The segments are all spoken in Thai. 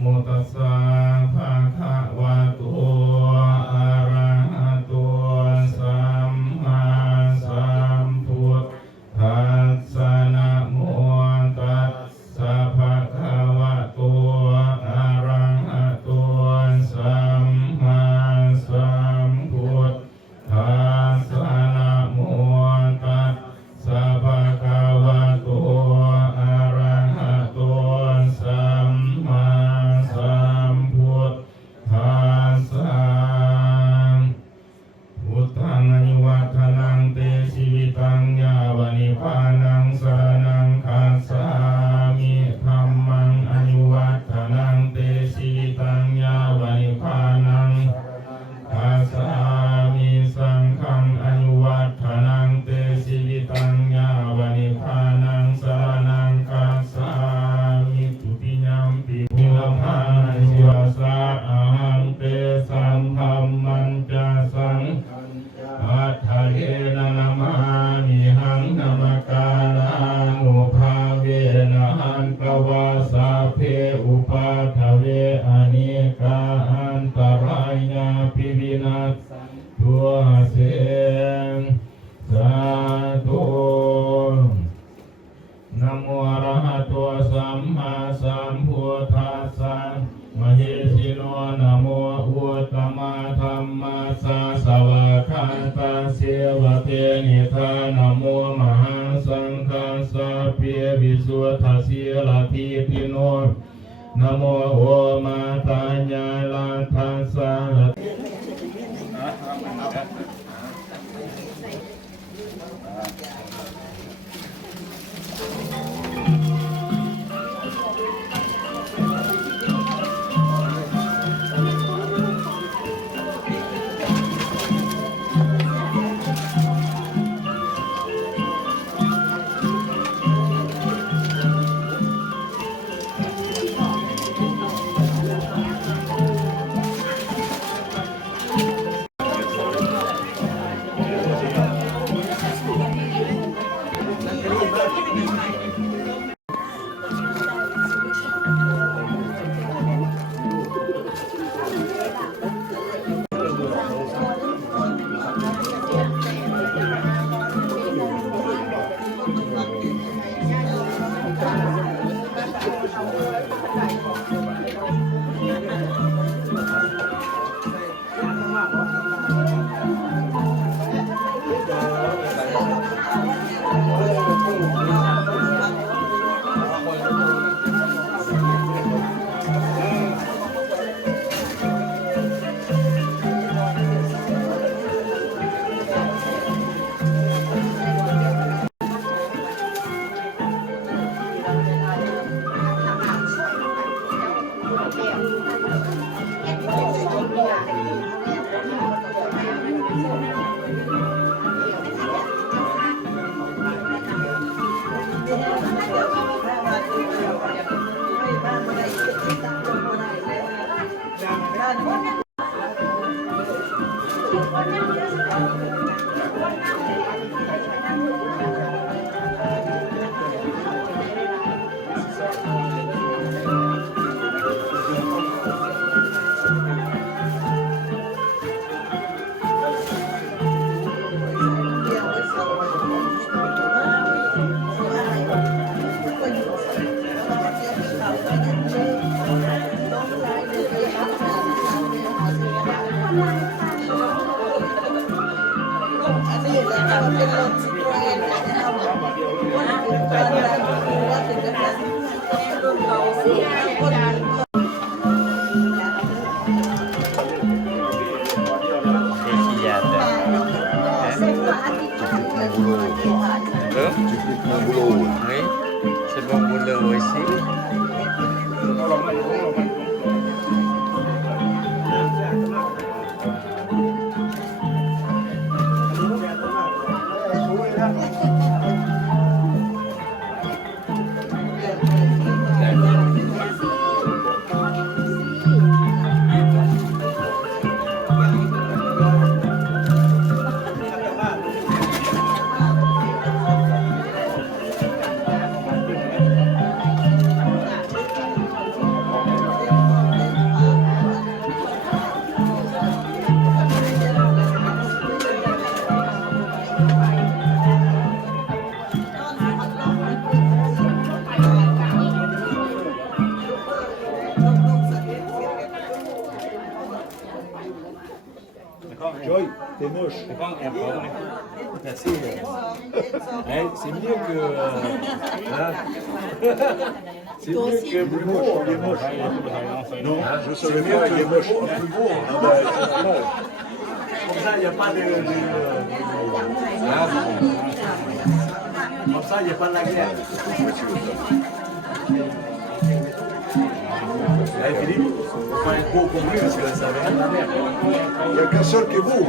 โมตัสสะภะคะวะโตอะระหะโตสัมมาสัมพุทธัสสะนะโมตัสสะภะคะวะโตอะระหะโตสัมมาสัมพุทธัสสะนะโมตัสสะภะคะวะโตอะระหะโตสัมมาสัมพุทธัสสะพุทธังอนุวัฒนังเตชีวิตังยาวนิพพานังสรณังคัสสามิธัมมังอนุวัฒนังเตชีวิตังยาวนิพพานังคัสสามิสังฆังอนุวัฒนังเตชีวิตังยาวนิพพานังสรณังคัสสามิตุติยัมปิพุทธังชิวสะอะหังเตสัมธัมมันจะสังอัฏฐะเยนะนะมามิหังนะมะกาลานุภาเวนะหันตวาสาเพอุปาทเวอเนกาอันตรายาภิวินัสทุเสสาธุนะโมอะระหะโตสัมมาสัมพุทธัสสะมเหสิโนนะโมอุตตมะธัมมัสสะสวากขาตาเสวะเตนิธานะโมมหังสังฆัสสะเปียวิสุทธัสสิลาทิปิโนนะโมโอมาตาญาลาทัสสะ t'es moche. Merci. C'est mieux que. C'est mieux que plus moche. Il est moche. Non, je savais pas, il est moche. Plus beau. Comme ça, il n'y a pas de. Comme ça, il n'y a pas de la guerre. Allez, Philippe, faut pas être beau comme lui parce que ça va être la merde. Il n'y a qu'un seul qui est beau.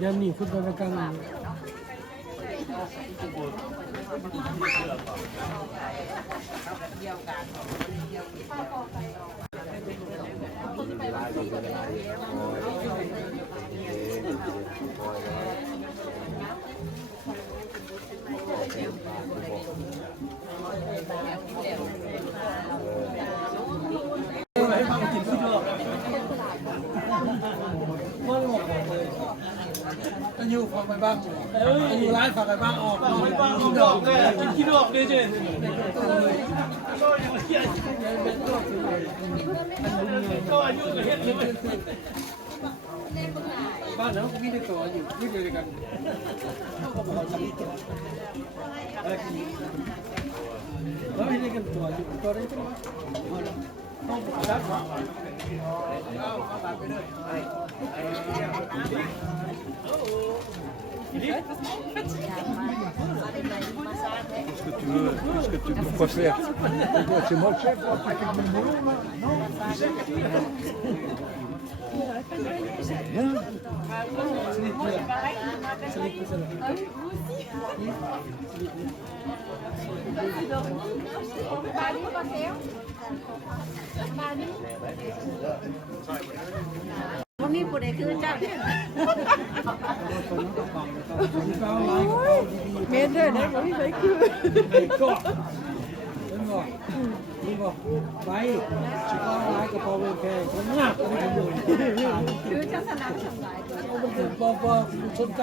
Jam ni football belakang ni.อยู่ฟังไปบ้างอยู่ร้านฝากไปบ้างออกไปบ้างออกดอกเลยกินขี้ดอกเลยเจ๊ก็อายุกับเฮ็ดเลยบ้านเราก็มีได้ตัวอยู่ที่เดียวกันก็บอกว่าชีวิตอะไรกินแล้วมีได้กันตัวอยู่ตัวได้ใช่ไหมต้องรับเอาไปเลยQu'est-ce que tu veux quoi faire? C'est moi le chef, tu fais le même boulot, non? Bien.วันนี้ผู้ใดคือเจ้าเนี่ยเมนเดอร์นะวันนี้ใครคือ ก็นี่บอกไปชิคาร้ายกับพอเวอร์แค่คนมากไม่ถึงเลย คือเจ้าสนามสาย เอาไปถึงปอชนใจ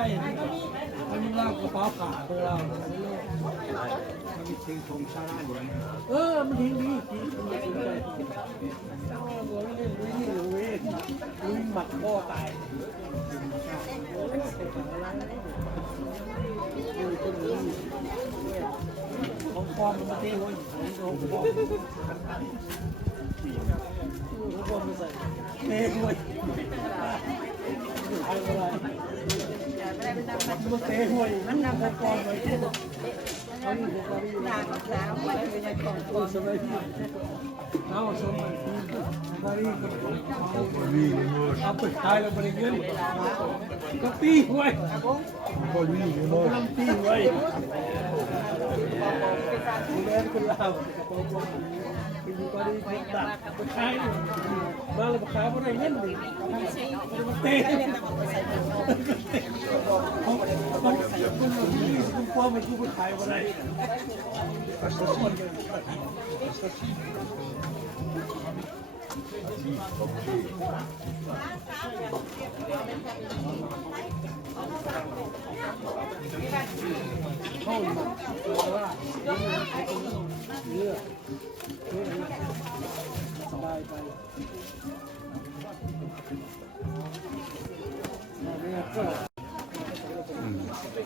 มันมีลากกระเป๋าขาของเรามันมีทิ้งของชาติมันทิ้งดีลุยหมักพ่อตายของปลอมมาเต้ไว้ของปลอมมาใส่เต้ไว้อะไรมาเต้ไว้มันนำของปลอมไว้ หนาก็สาวไม่เป็นยังไง โอ้สบายดีเอาสมัยบารีก็เอาไปขายแล้วบริเงินก็ตีไว้ก็มีอยู่น้อยตีไว้แม่คนลาวเป็นบารีก็ตัดไปขายมาแล้วไปขายบริเงินมันเตะคุณพ่อไม่คุณขายอะไรเข้ามาว่าเลือกสบายไป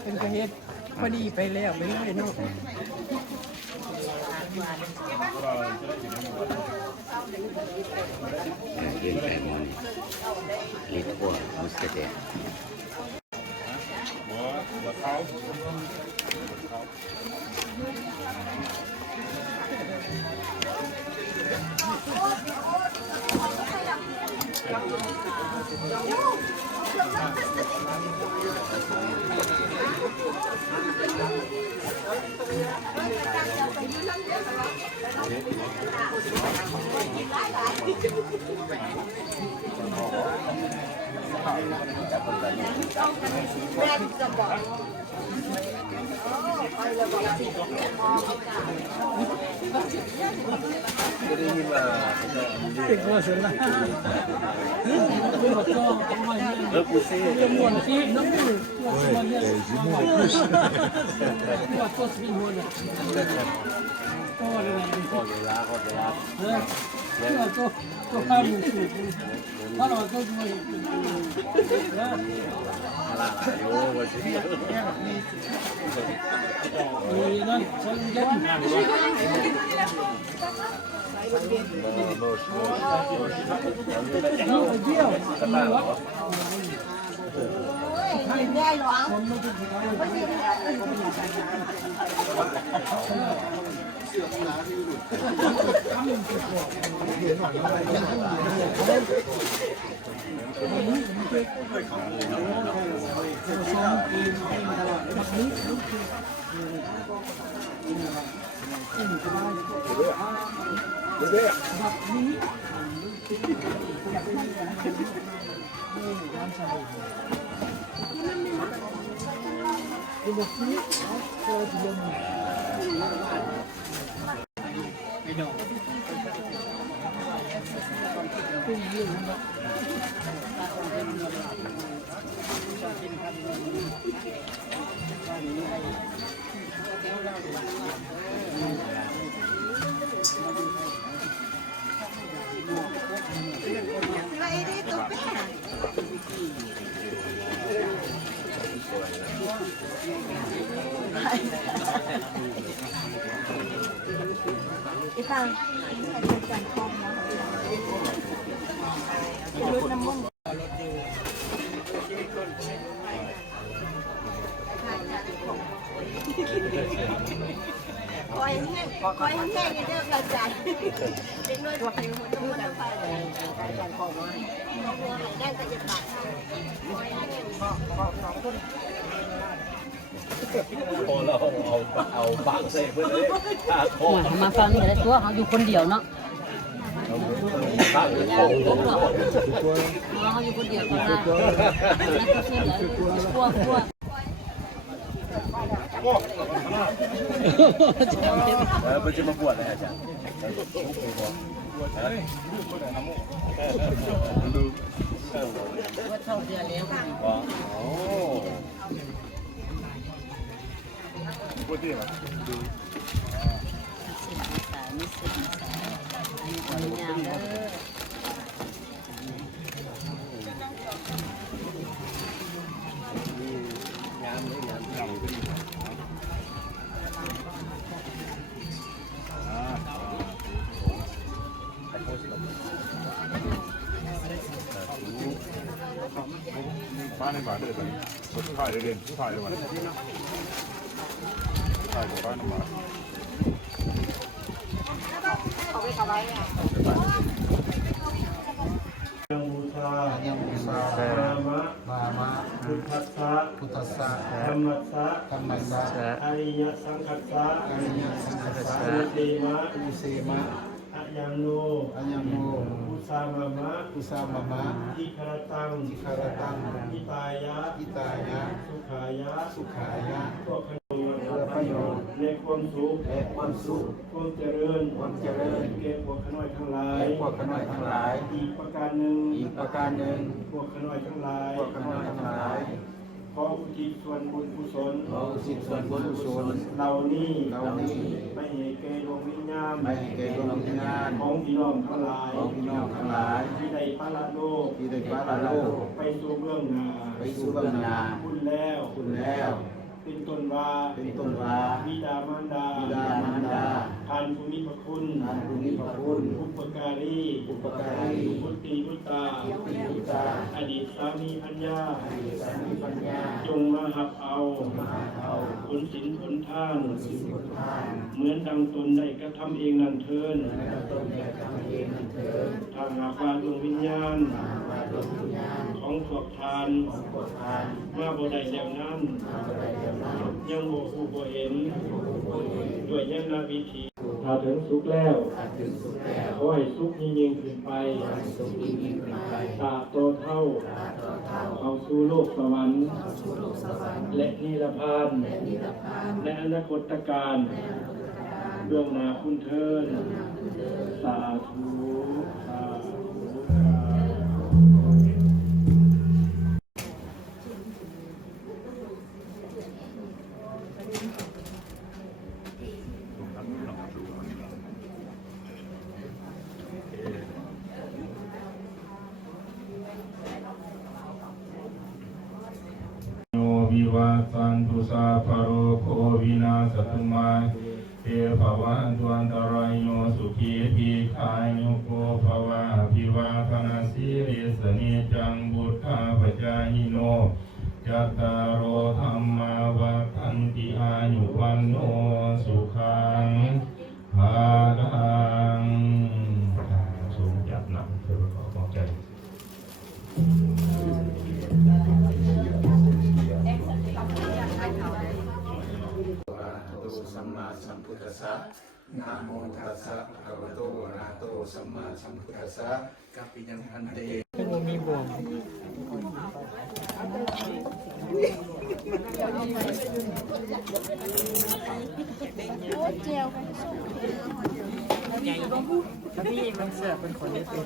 เป็นกระเฮ็ดพอดีไปแล้วไม่ได้เนาะ Bien pengen lihat wah mesti deh. ติดว่าเสร็จแล้วก็จ้องทำไมจะม้วนที่น้ำมือตัวเนี่ยตัวสปินหัวเนี่ยก็เลยก็เวลาตัวข้ามมือสูบถ้าเราตัวมือนะนี่นั่นฉันยันน้องไปเที่ยวมีวัดไม่ได้หรออีฟังเป็นการคอมนะเป็นรถน้ำมันคอยแห้งเรื่องกระจายเด็กน้อยตัวผิวมันต้องมันไปเลยการคอมได้แต่จะปากพอเราเอาปากใส่เพื่อนเลยมาฟังแต่ละตัวเขาอยู่คนเดียวเนาะเขาอยู่คนเดียวกันนะกลัวมันจะมาบวชอะไรอาจารย์ดูว่าเท่าเดือนแล้วโอ้พูดที่ไหนดูมีคนยาวเด้งามเลยงามงามบ้านในบ้านเลยตอนนี้ถ่ายเลยเด่นถ่ายเลยวัน เขาไปเขาไว้อะ ยังบูชายังบูชามามะพุทธัสสะธรรมัสสะอริยสังคัสสะอุเสมะอะยังโนอุสามะอิคารตังอิตายะสุขายะพวกประโยชน์และความสุขความเจริญแก่พวกขน้อยทั้งหลายอีกประการหนึ่งพวกขน้อยทั้งหลายขออุทิศส่วนบุญกุศลเหล่านี้ไม่ให้แก่ดวงวิญญาณของพี่น้องทั้งหลายที่ได้พระละโลกไปสู่เบื้องหน้าคุณแล้ว เป็นต้นว่าบิดามารดาทานภูมิพระคุณอุปการีพุทธีพุตตาอดีตสามีพัญญาจงมาหับเอาผลศีลผลทานเหมือนดังตนได้กระทำเองนั่นเถิดถ้าหากว่าดวงวิญญาณของพวกทานมาบ่ได้แล้วนั้นยังบ่ฮู้บ่เห็นด้วยญาณวิถีถ้าถึงสุขแล้วขอให้สุขยิ่งขึ้นไปตราบโตเท่าเข้าสู่โลกสวรรค์และนิพพานในอนาคตการเบื้องหน้าคุณเทินสาธุวิวาสันตุสาภโรโควินาศตุมาเอภวันตุอันตรายโยสุขีทีคายโยโกภวะภิวาทนาสีริสนิจังบุตตาปจายิโนจัตตารโอธรรมาวัฏันติอายุวันโนสุขังภาลังสูงจัดหนักเพื่อขอความใจ สัมมาสัมพุทธัสสะนะโมตัสสะภะคะวะโตอะระหะโตสัมมาสัมพุทธัสสะกัปปิยังพันเตเจียว พี่มันเสือเป็นคนที่เป็น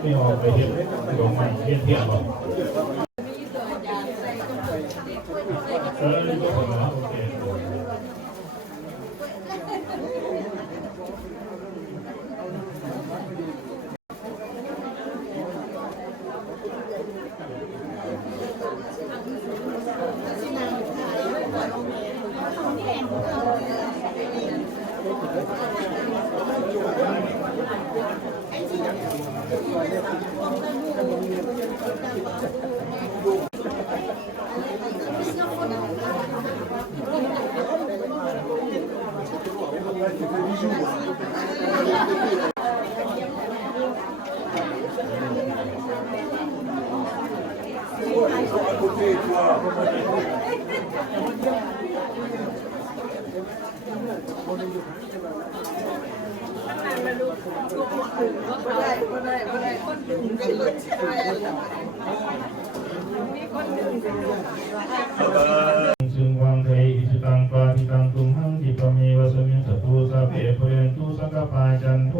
ไม่ออกไปเห็นดอกไม้เทียนหรอกนี่ก็ผลแล้วโอเคซึ่งวังไทยอิสตังปาทิตังตุมหังทิปเมวะสมิงสตุสัพเพปุเรนตุสังกปาจันโท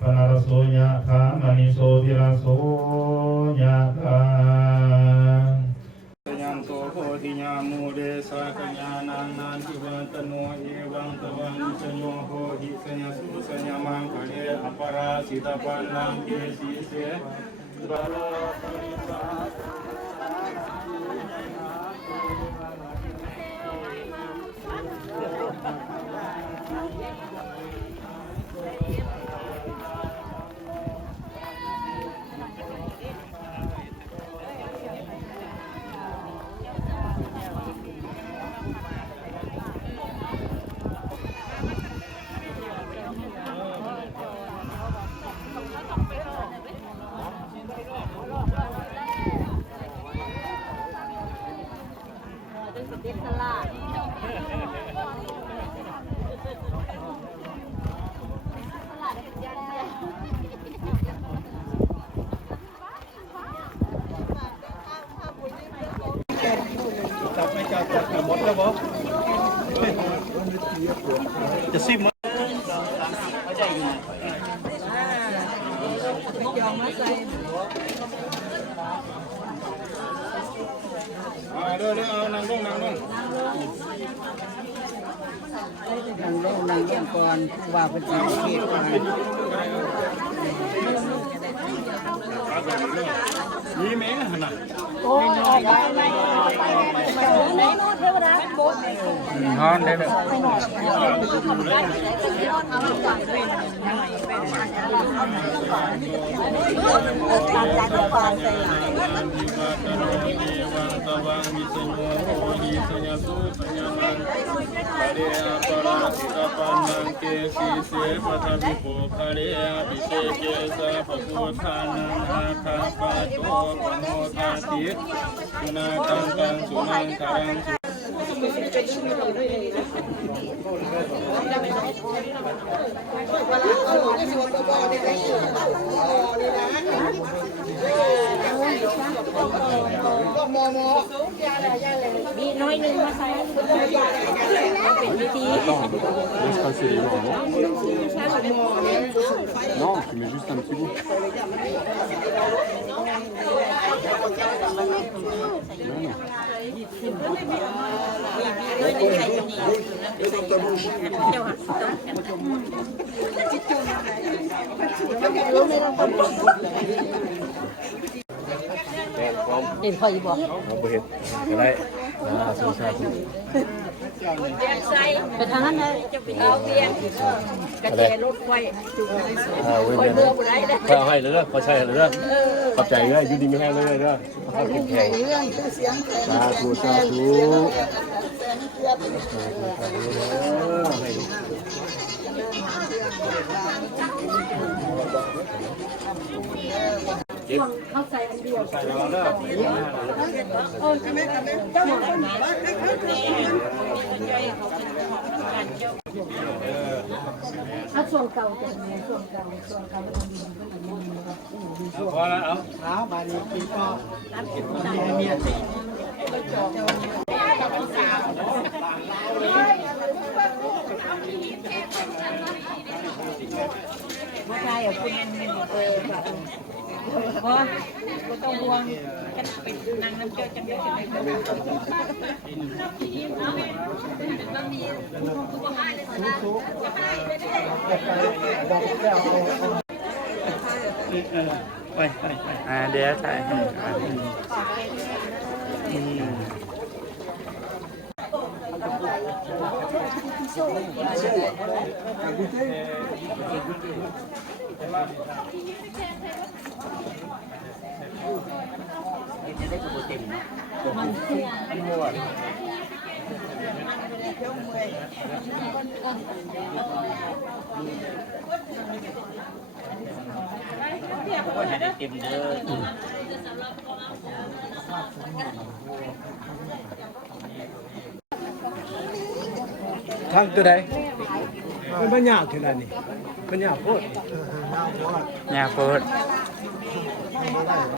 ปนารโสยะถามณิโสติราโสยะถายันโตโพธิญามูเดสะกัญญานังนันทิวันตโนเอวังตวังชโยโหหิสัญญสุสัญญมังคะเนอปราสิตปันนังเกสีเสบาลาปริสา จับไม่จับหมดแล้วบ่จะซิมมั้ยยอมมาใส่ เดี๋ยวเอานั่งลง นางก่อนว่าเป็นสิเขตก่อน มีแม่หั่นน่ะ ฮอนได้เลย ตามใจทุกคนใส่หลาย วังตวังวิสโนโหหิสยสุสัญญานังปะเดอะปะราติกปันนังเกสีเสปะทวิโภคาเรอะปิเสเกสะปะพุทธานังอาคาปะโตปะโมทาติสุนาตังสุนังคารัง มีน้อยนึงมาใส่เป็นวิธี Laisse passer les gens, non? Non, tu mets juste un petit bout. Nhìn khơi bỏ. Không có hết. Cái này. À, sao sao. ไปทางนั้นเลย เอาเวียนกระเจรถไฟจุก À, oui, คอย bien. เรือบุไรได้ Khoa hay nữa, khoa sai nữa. Khắp chạy nữa, du đi mới hay nữa. Khắp kịp chạy. Sa thu, sa thu. Tiếp. เข้าใส่อันเดียว Sai đó đó. เจ้าหมดคนไหน ถ้าส่วนเก่าจะมีส่วนเก่ามันมีมันมี พอแล้วเอาบาดีกินก็เมีย ไม่ใช่อ่ะคุณค่ะพอก็ต้องห่วงกันเป็นนางน้ำเจ้าจังเลยจังเลย ไป เดี๋ยวใช่ ทางตัวใดมันบ่ยากขนาดนี้มันยากโพด nhà phượt